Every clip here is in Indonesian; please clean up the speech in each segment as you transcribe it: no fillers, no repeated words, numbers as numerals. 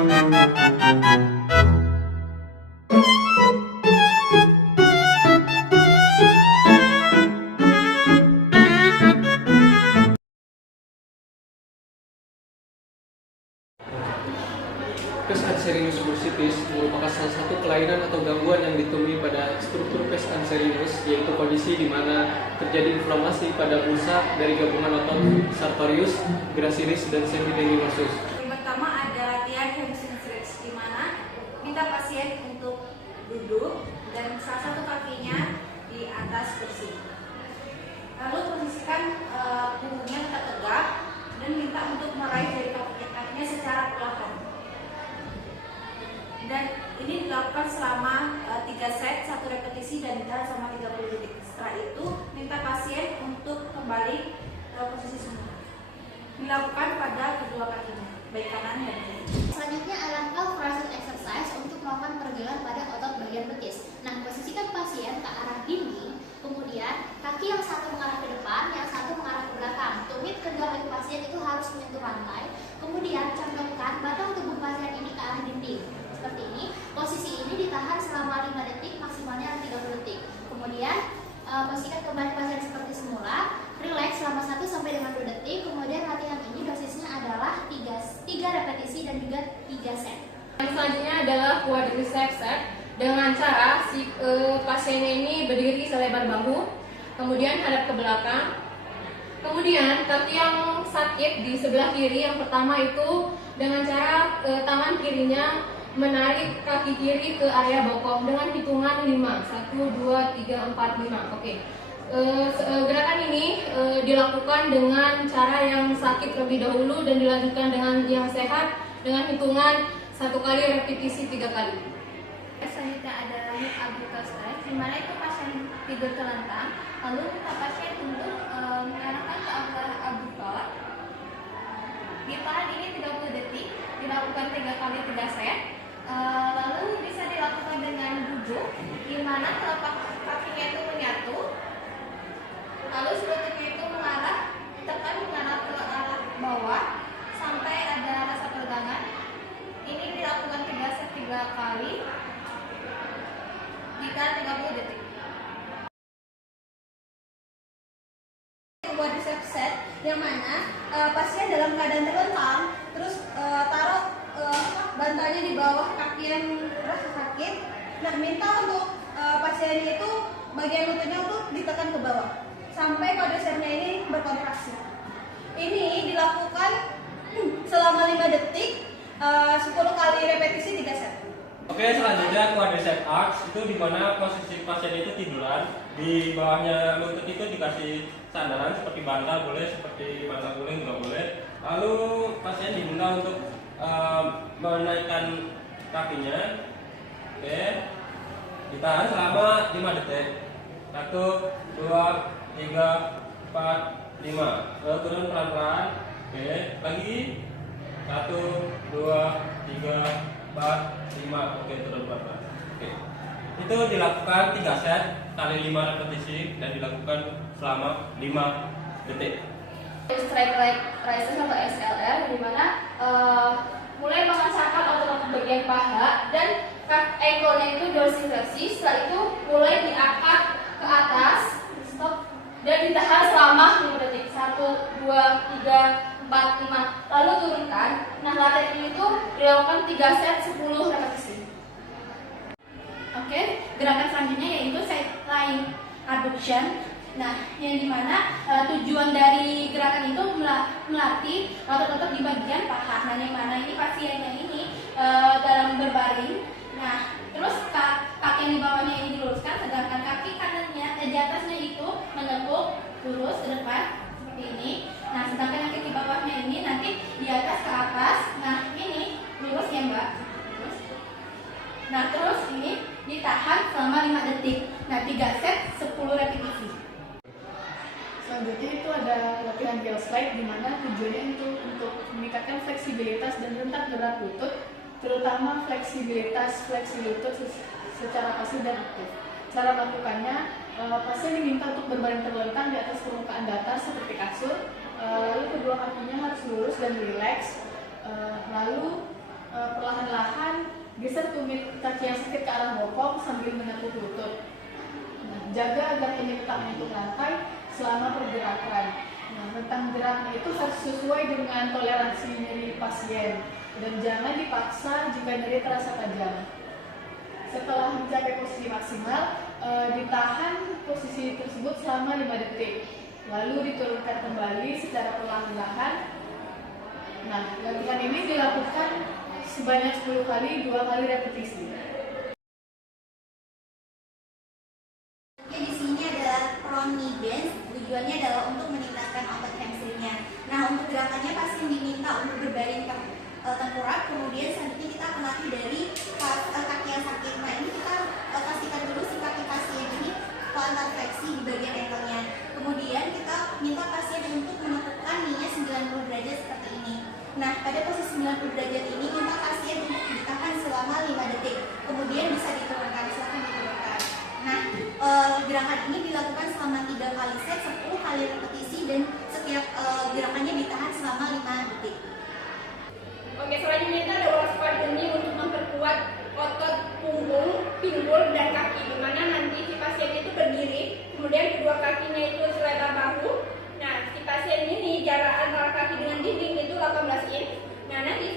Pes anserinus bursitis merupakan salah satu kelainan atau gangguan yang ditemui pada struktur pes anserinus, yaitu kondisi di mana terjadi inflamasi pada busa dari gabungan otot sartorius, gracilis, dan semidenilosus. Yang pertama ada latihan hamstring stretch, di mana minta pasien untuk duduk dan salah satu kakinya di atas kursi. Lalu posisikan punggungnya tetap tegak dan minta untuk meraih dari kakinya secara perlahan. Dan ini dilakukan selama 3 set, 1 repetisi dan ditahan selama 30 detik. Setelah itu, minta pasien untuk kembali ke posisi semula. Dilakukan pada kedua kakinya, baik kanan dan kiri. Selanjutnya adalah calf raiser exercise untuk melakukan peregangan pada otot bagian betis. Nah, posisikan pasien ke arah dinding, kemudian kaki yang satu mengarah ke depan, yang satu mengarah ke belakang. Tumit kedua kaki pasien itu harus menyentuh lantai, kemudian condongkan batang tubuh pasien ini ke arah dinding. Seperti ini, posisi ini ditahan selama 5 detik, maksimalnya 30 detik. Kemudian posisikan kembali pasien seperti semula, relax selama 1-2 detik. Kemudian latihan ini dosisnya adalah 3 repetisi dan juga 3 set. Yang selanjutnya adalah quadriceps set dengan cara si pasiennya ini berdiri selebar bahu, kemudian hadap ke belakang. Kemudian kaki yang sakit di sebelah kiri yang pertama itu dengan cara tangan kirinya menarik kaki kiri ke area bokong dengan hitungan 5. 1, 2, 3, 4, 5. Oke. Gerakan ini dilakukan dengan cara yang sakit terlebih dahulu dan dilanjutkan dengan yang sehat dengan hitungan 1 kali repetisi 3 kali. Selanjutnya adalah hip abductor stretch, di mana itu pasien tidur telentang, lalu kita pasien untuk mengarahkan ke arah abduktor. Ditahan ini 30 detik, dilakukan 3 kali 3 set. Lalu bisa dilakukan dengan duduk, di mana telapak kakinya itu menyatu, lalu lututnya itu tekan mengarah ke arah bawah sampai ada rasa peregangan. Ini dilakukan 3 set 3 kali, ditahan 30 detik. Quadriceps set, yang mana pasien dalam keadaan terlentang, terus taruh bantalnya di bawah kaki yang rasa sakit. Nah, minta untuk pasiennya itu bagian lututnya untuk ditekan ke bawah sampai quadricepsnya ini berkontraksi. Ini dilakukan selama 5 detik, 10 kali repetisi 3 set. Oke, selanjutnya quadriceps arch itu di mana posisi pasien itu tiduran, di bawahnya lutut itu dikasih sandaran seperti bantal boleh, seperti bantal guling juga boleh. Lalu pasien diminta untuk menaikkan kakinya. Oke, ditahan selama 5 detik. 1, 2, 3, 4, 5. Lalu turun pelan-pelan. Oke, lagi 1, 2, 3, 4, 5. Oke, turun pelan-pelan. Oke, itu dilakukan 3 set kali 5 repetisi dan dilakukan selama 5 detik. Straight leg raises atau SLR, di mana mulai mengencangkan otot bagian paha dan ankle-nya itu dorsifleksi. Setelah itu mulai diangkat ke atas, stop, dan ditahan selama 5 detik. 1, 2, 3, 4, 5. Lalu turunkan. Nah, latihan ini itu dilakukan 3 set 10 repetisi. Oke, gerakan selanjutnya yaitu side line abduction. Nah, yang dimana tujuan dari gerakan itu melatih otot-otot di bagian paha. Nah, yang mana ini pasiennya ini dalam berbaring. Nah, terus kaki yang di bawahnya ini diluruskan, sedangkan kaki kanannya di atasnya itu menekuk lurus ke depan seperti ini. Nah, sedangkan yang di bawahnya ini nanti di atas ke atas. Nah, ini lurus ya Mbak. Terus. Nah, terus ini ditahan selama 5 detik. Nah, 3 set 10 repetisi. Selanjutnya itu ada latihan heel slide, di mana tujuannya itu untuk meningkatkan fleksibilitas dan rentang gerak lutut, terutama fleksibilitas lutut secara pasif dan aktif. Cara melakukannya, pasien diminta untuk berbaring terlentang di atas permukaan datar seperti kasur, lalu kedua kakinya harus lurus dan rileks, lalu perlahan Geser tumit kaki yang sakit ke arah bokong sambil menekuk lutut. Nah, jaga agar tumit tak menyentuh lantai selama pergerakan. Nah, rentang geraknya itu harus sesuai dengan toleransi nyeri pasien dan jangan dipaksa jika nyeri terasa tajam. Setelah mencapai posisi maksimal, ditahan posisi tersebut selama 5 detik, lalu diturunkan kembali secara perlahan-lahan. Nah, latihan ini dilakukan sebanyak 10 kali, 2 kali repetisi. Di sini adalah prone knee bend. Tujuannya adalah untuk meningkatkan otot hamstringnya. Nah, untuk gerakannya pasien diminta untuk berbaring tengkurap, kemudian selanjutnya kita akan latih dari kaki yang sakit. Nah, ini kita pastikan dulu si kaki pasien ini antar fleksi di bagian ankle-nya. Kemudian kita minta pasien untuk menekukkan kneenya 90 derajat seperti ini. Nah, pada posisi 90 derajat ini minta pasien untuk ditahan selama 5 detik. Kemudian bisa diturunkan, silakan diturunkan. Nah, gerakan ini dilakukan selama 3 kali set, 10 kali repetisi, dan setiap gerakannya ditahan selama 5 detik. Oke, selanjutnya itu ada wall squat ini untuk memperkuat otot punggung, pinggul, dan kaki, di mana nanti si pasien itu berdiri, kemudian kedua kakinya itu selebar bahu. Nah, si pasien ini jarak antara kaki dengan dinding itu 18 inch. Nah, nanti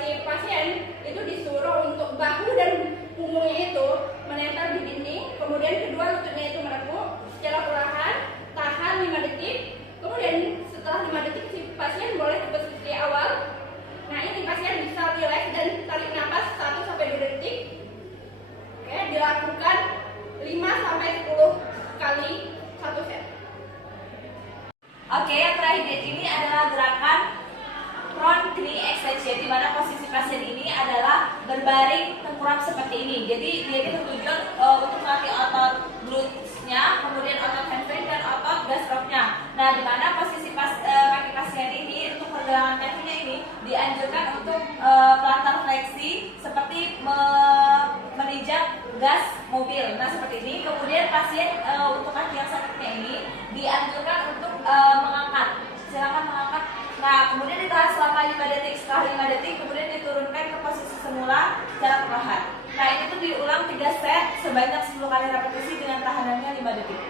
si pasien itu disuruh untuk bahu dan punggungnya itu menempel di dinding, kemudian kedua lututnya itu menekuk secara perlahan, tahan 5 detik, kemudian setelah 5 detik si pasien boleh ke posisi awal. Nah, ini pasien bisa relax dan tarik nafas 1-2 detik. Oke, dilakukan 5-10 kali 1 set. Oke, yang terakhir ini adalah gerakan prone knee extension, di mana posisi pasien ini adalah berbaring tengkurap seperti ini. Jadi dia ini bertujuan untuk melatih otot glutesnya, kemudian otot hamstring dan otot gastroknya. Nah, di mana posisi kaki pasien ini untuk pergelangan kakinya ini dianjurkan untuk plantar fleksi seperti menijak gas mobil. Nah, seperti ini. Kemudian pasien untuk kaki yang sakitnya ini dianjurkan untuk mengangkat. Silakan mengangkat. Nah, kemudian ditahan selama 5 detik. Setelah 5 detik, kemudian diturunkan ke posisi semula secara perlahan. Nah, ini tuh diulang 3 set sebanyak 10 kali repetisi dengan tahanannya 5 detik.